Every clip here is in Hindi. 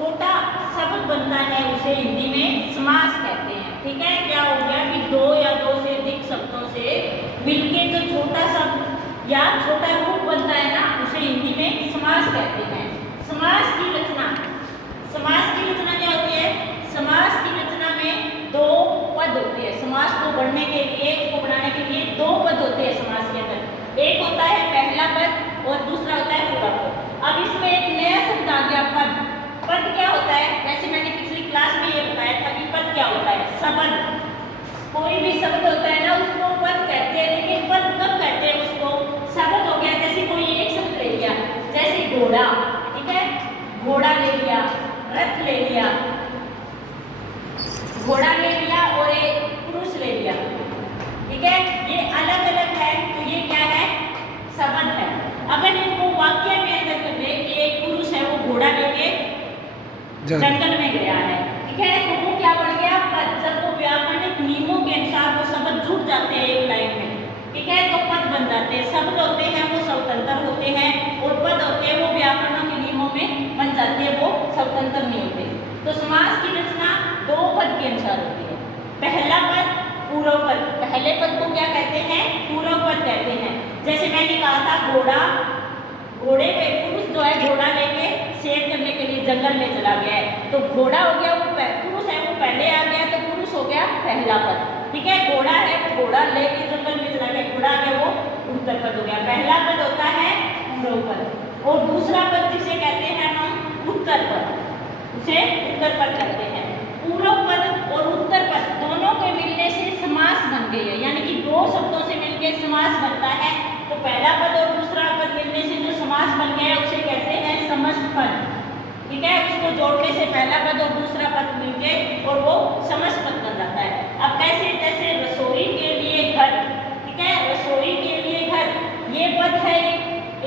छोटा शब्द बनता है उसे हिंदी में समास कहते हैं। ठीक है, क्या हो गया कि दो या दो से अधिक शब्दों से मिलके जो छोटा शब्द या छोटा रूप बनता है ना, उसे हिंदी में समास कहते हैं। समास की रचना, समास की रचना क्या होती है? समास की रचना में दो पद होते हैं। समास को बढ़ने के लिए, उसको बनाने के लिए दो पद होते हैं समास के अंदर। एक होता है पहला पद और दूसरा होता है पूरा पद। अब इसमें एक नया शब्द आ गया, पद। पद क्या होता है? वैसे मैंने पिछली क्लास में ये बताया था कि पद क्या होता है। शब्द, कोई भी शब्द होता है ना, उसको पद कहते हैं। लेकिन पद कब कहते हैं उसको? शब्द हो गया, जैसे कोई एक शब्द ले लिया, जैसे घोड़ा। ठीक है, घोड़ा ले लिया, रथ ले लिया, घोड़ा ले लिया और एक पुरुष ले लिया। ठीक है, ये अलग अलग है, तो ये क्या है? शब्द है। अगर इनको वाक्य में अंदर कर दे कि एक पुरुष है, वो घोड़ा लेके जंगल में गया है, ठीक है, तो वो क्या बन गया? पद। जब वो व्याकरणिक नियमों के अनुसार वो शब्द जुड़ जाते हैं एक लाइन में, ठीक है, तो पद बन जाते हैं। शब्द होते हैं वो स्वतंत्र होते हैं और पद होते हैं वो व्याकरणों के नियमों में बन जाते हैं, वो स्वतंत्र नहीं होते। तो समास की रचना दो पद के अनुसार होती है। पहला पद, पूर्व पद। पहले पद को क्या कहते हैं? पूर्व पद कहते हैं। जैसे मैंने कहा था घोड़ा, घोड़े पे पुरुष जो है घोड़ा लेके सैर करने के लिए जंगल में चला गया है, तो घोड़ा हो गया, वो पुरुष है वो पहले आ गया, तो पुरुष हो गया पहला पद। ठीक है, घोड़ा है वो घोड़ा लेके जंगल में चला गया, घोड़ा आ गया, वो उत्तर पद हो गया। पहला पद होता है पूर्व पद और दूसरा पद जिसे कहते हैं हम उत्तर पद, उसे उत्तर पद कहते हैं। पूर्व पद और उत्तर पद दोनों के मिलने से समास बन गई है, यानी कि दो शब्दों से मिलकर समास बनता है। तो पहला पद और दूसरा पद मिलने से जो समास बन गया है उसे कहते हैं समस्त पद। ठीक है, उसको जोड़ने से पहला पद और दूसरा पद मिलके और वो समस्त पद बन जाता है। अब कैसे? जैसे रसोई के लिए घर, ठीक है, रसोई के लिए घर, ये पद है,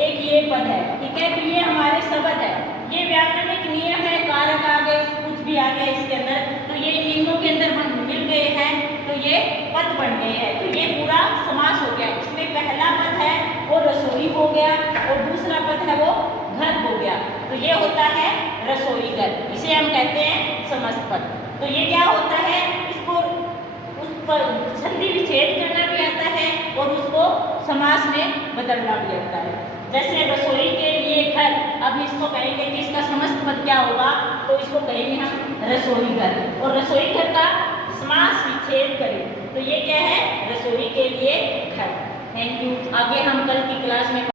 एक ये पद है। ठीक है, तो ये हमारे शब्द है, ये व्याकरणिक नियम है, कारक आ गए, कुछ भी आ गया इसके अंदर, तो ये नियमों के अंदर मिल गए हैं, तो ये पद बन गए हैं। तो ये पूरा समास हो गया। इसमें पहला पद है वो रसोई हो गया और दूसरा पद है वो घर हो गया, तो ये होता है रसोई घर, इसे हम कहते हैं समस्त पद। तो ये क्या होता है? इसको उस पर संधि विच्छेद करना भी आता है और उसको समास में बदलना भी आता है। जैसे रसोई के लिए घर, अब इसको कहेंगे कि इसका समस्त पद क्या होगा, तो इसको कहेंगे हम रसोई घर, और रसोई घर का समास विच्छेद करें तो ये क्या है? रसोई के लिए घर। Thank you. आगे हम कल की क्लास में